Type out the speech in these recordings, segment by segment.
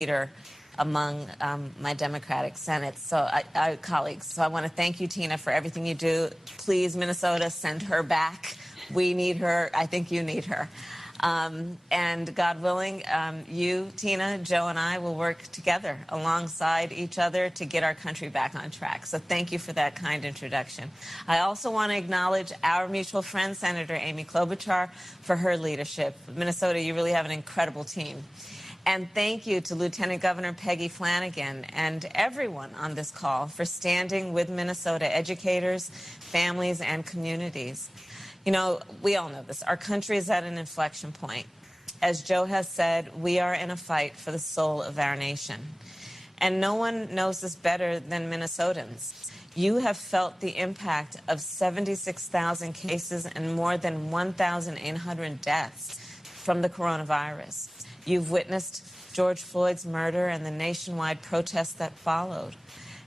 leader among my Democratic Senate colleagues. So I want to thank you, Tina, for everything you do. Please, Minnesota, send her back. We need her. I think you need her. And God willing, you, Tina, Joe, and I will work together alongside each other to get our country back on track. So thank you for that kind introduction. I also want to acknowledge our mutual friend, Senator Amy Klobuchar, for her leadership. Minnesota, you really have an incredible team. And thank you to Lieutenant Governor Peggy Flanagan and everyone on this call for standing with Minnesota educators, families, and communities. You know, we all know this. Our country is at an inflection point. As Joe has said, we are in a fight for the soul of our nation. And no one knows this better than Minnesotans. You have felt the impact of 76,000 cases and more than 1,800 deaths from the coronavirus. You've witnessed George Floyd's murder and the nationwide protests that followed.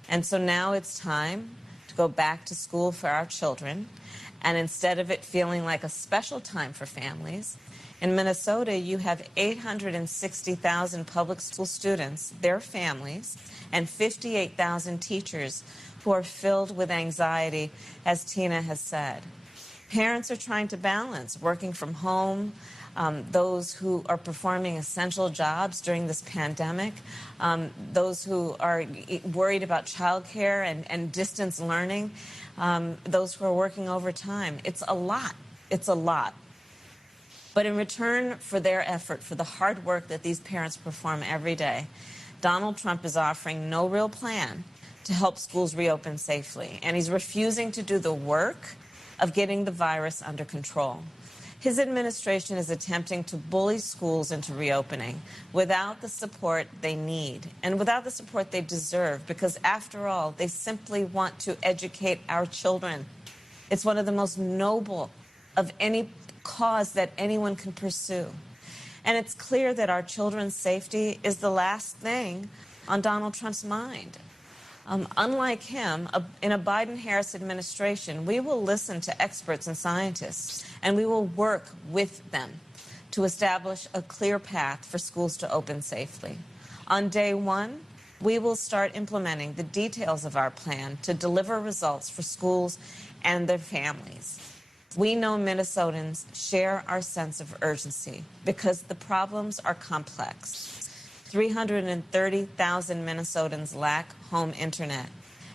And so now it's time to go back to school for our children. And instead of it feeling like a special time for families, in Minnesota, you have 860,000 public school students, their families, and 58,000 teachers who are filled with anxiety, as Tina has said. Parents are trying to balance working from home, those who are performing essential jobs during this pandemic, those who are worried about childcare and distance learning, those who are working overtime. It's a lot. It's a lot. But in return for their effort, for the hard work that these parents perform every day, Donald Trump is offering no real plan to help schools reopen safely. And he's refusing to do the work of getting the virus under control. His administration is attempting to bully schools into reopening without the support they need and without the support they deserve, because after all, they simply want to educate our children. It's one of the most noble of any cause that anyone can pursue. And it's clear that our children's safety is the last thing on Donald Trump's mind. Unlike him, in a Biden-Harris administration, we will listen to experts and scientists, and we will work with them to establish a clear path for schools to open safely. On day one, we will start implementing the details of our plan to deliver results for schools and their families. We know Minnesotans share our sense of urgency because the problems are complex. 330,000 Minnesotans lack home internet,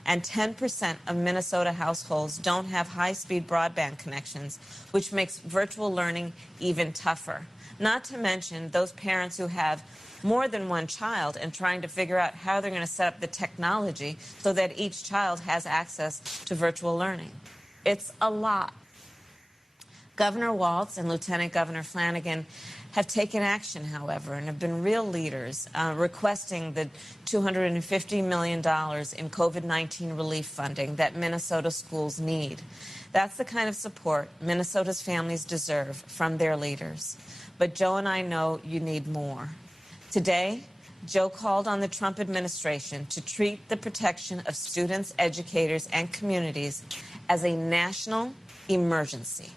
and 10% of Minnesota households don't have high-speed broadband connections, which makes virtual learning even tougher. Not to mention those parents who have more than one child and trying to figure out how they're going to set up the technology so that each child has access to virtual learning. It's a lot. Governor Walz and Lieutenant Governor Flanagan have taken action, however, and have been real leaders, requesting the $250 million in COVID-19 relief funding that Minnesota schools need. That's the kind of support Minnesota's families deserve from their leaders. But Joe and I know you need more. Today, Joe called on the Trump administration to treat the protection of students, educators, and communities as a national emergency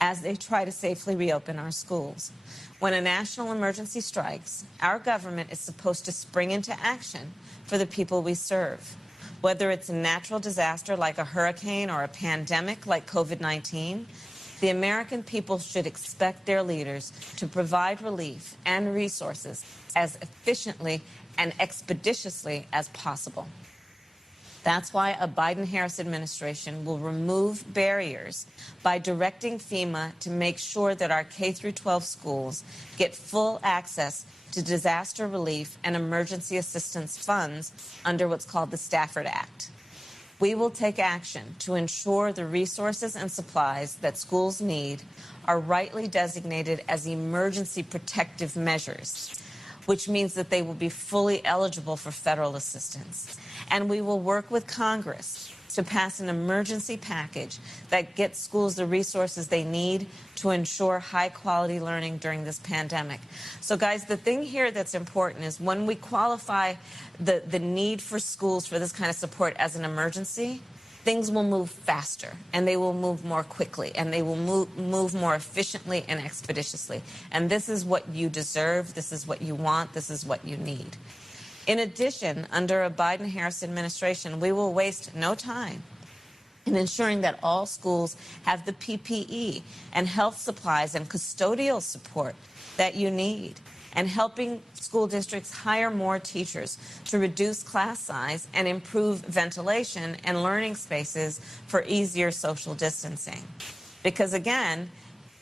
as they try to safely reopen our schools. When a national emergency strikes, our government is supposed to spring into action for the people we serve. Whether it's a natural disaster like a hurricane or a pandemic like COVID-19, the American people should expect their leaders to provide relief and resources as efficiently and expeditiously as possible. That's why a Biden-Harris administration will remove barriers by directing FEMA to make sure that our K-12 schools get full access to disaster relief and emergency assistance funds under what's called the Stafford Act. We will take action to ensure the resources and supplies that schools need are rightly designated as emergency protective measures, which means that they will be fully eligible for federal assistance. And we will work with Congress to pass an emergency package that gets schools the resources they need to ensure high-quality learning during this pandemic. So, guys, the thing here that's important is when we qualify the need for schools for this kind of support as an emergency, things will move faster, and they will move more quickly, and they will move more efficiently and expeditiously. And this is what you deserve, this is what you want, this is what you need. In addition, under a Biden-Harris administration, we will waste no time in ensuring that all schools have the PPE and health supplies and custodial support that you need, and helping school districts hire more teachers to reduce class size and improve ventilation and learning spaces for easier social distancing. Because again,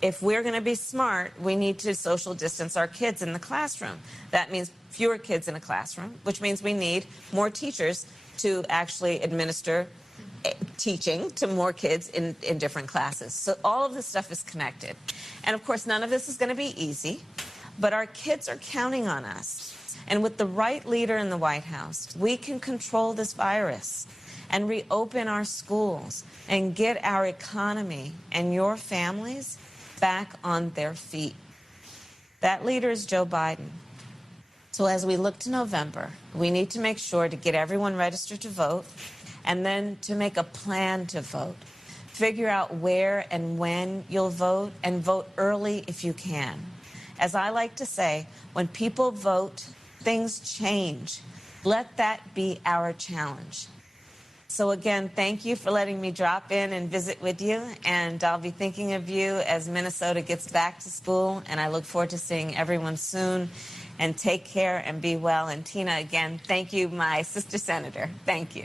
if we're going to be smart, we need to social distance our kids in the classroom. That means fewer kids in a classroom, which means we need more teachers to actually administer teaching to more kids in different classes. So all of this stuff is connected. And of course, none of this is going to be easy, but our kids are counting on us. And with the right leader in the White House, we can control this virus and reopen our schools and get our economy and your families back on their feet. That leader is Joe Biden. So as we look to November, we need to make sure to get everyone registered to vote, and then to make a plan to vote. Figure out where and when you'll vote, and vote early if you can. As I like to say, when people vote, things change. Let that be our challenge. So again, thank you for letting me drop in and visit with you, and I'll be thinking of you as Minnesota gets back to school, and I look forward to seeing everyone soon. And take care and be well. And Tina, again, thank you, my sister senator. Thank you.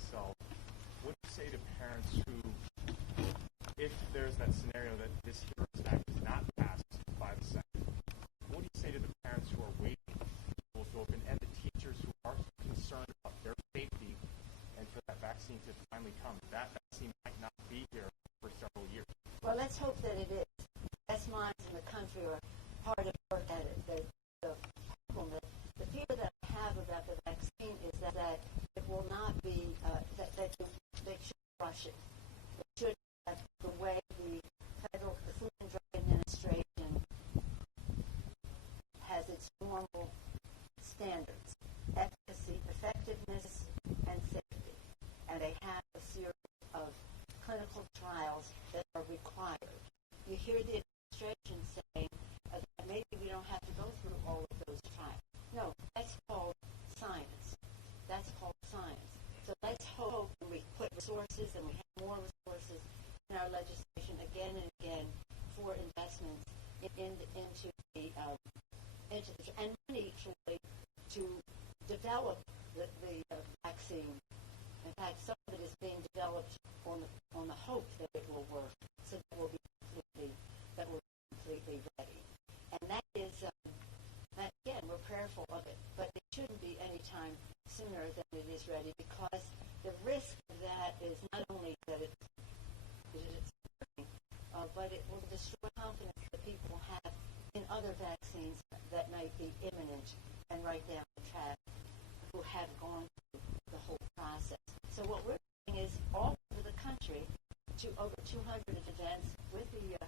myself, what do you say to parents who, if there's that scenario that this HEROES Act is not passed by the Senate, what do you say to the parents who are waiting for schools to open and the teachers who are concerned about their safety and for that vaccine to finally come? That vaccine might not be here for several years. Well, let's hope that it is. Best minds in the country are hard at work at it. The fear that I have about the vaccine is that it will not be, that they should rush it. They should have the way the Food and Drug Administration has its normal standards, efficacy, effectiveness, and safety. And they have a series of clinical trials that are required. You hear the administration saying that maybe we don't have to go through all of those trials. No, that's called science. That's called science. So let's hope when we put resources, and we have more resources in our legislation again and again for investments into and money actually to develop the vaccine. In fact, some of it is being developed on the hope that it will work, so that we'll be completely ready. And that is, that again, we're prayerful of it, but it shouldn't be any time sooner than it is ready, because the risk of that is not only that it's working, but it will destroy confidence that people have in other vaccines that might be imminent and right down the track, who have gone through the whole process. So what we're doing is all over the country, to over 200 events with the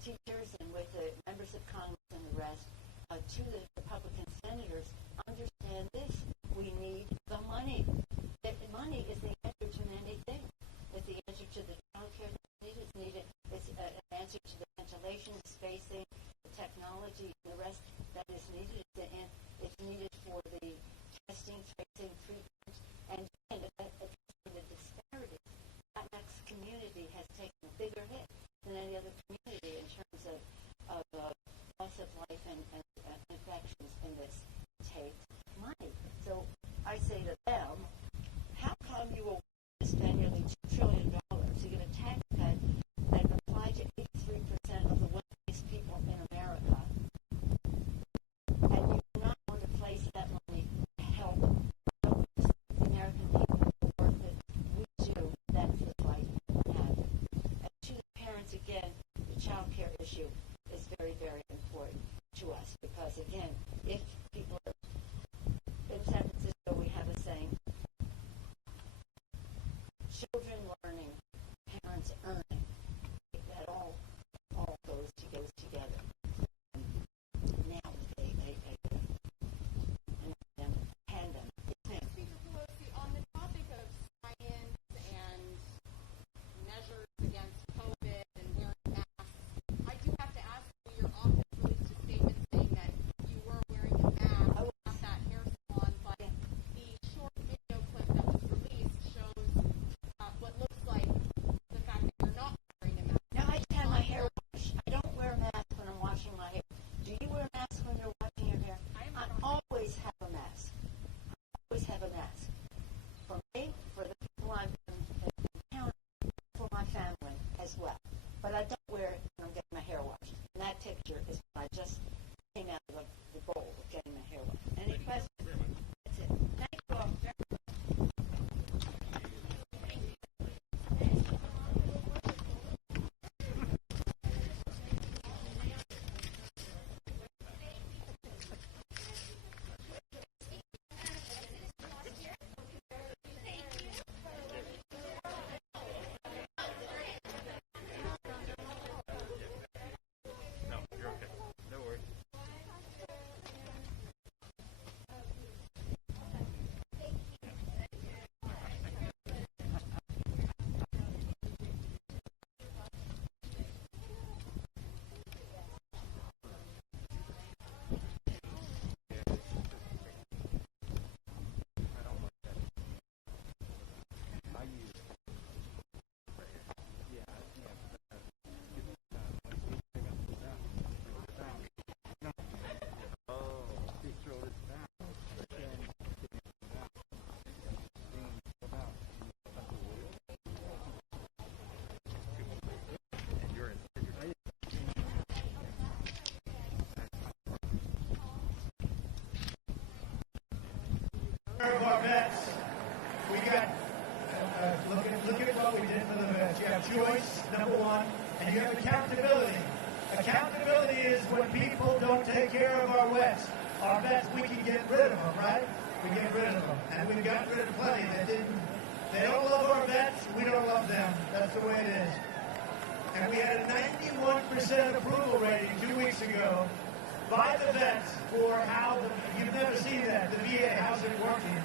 teachers and with the members of Congress and the rest, to the Republican senators, understand this. We need the money. Money is the answer to many things. It's the answer to the child care that is needed. It's an answer to the ventilation, the spacing, the technology, the rest that is needed. It's needed for the testing, tracing, treatment, and addressing the disparity. The Latinx community has taken a bigger hit than any other community in terms of loss of life and infections in this. Take money. So I say to them, how come you will spend nearly $2 trillion? You're going to tax cut that apply to 83% of the wealthiest people in America, and you're not going to place that money to help the American people do the work that we do. That's the fight we have. And to the parents, again, the child care issue is very, very important to us, because, again, if people are in San Francisco, we have a saying, children learning, parents earning. That all goes together. Now they pandemic. Speaker Pelosi, on the topic of science and measures against COVID and wearing masks, I do have to ask you, your office released a statement saying that you were wearing a mask at that hair salon, but the short video clip that was released shows what looks care of our vets. We got, look at what we did for the vets. You have choice, number one, and you have accountability. Accountability is when people don't take care of our vets, we can get rid of them, right? We get rid of them. And we've gotten rid of plenty that didn't. They don't love our vets, we don't love them. That's the way it is. And we had a 91% approval rating 2 weeks ago by the vets for how, you've never seen that, the VA, how's it working?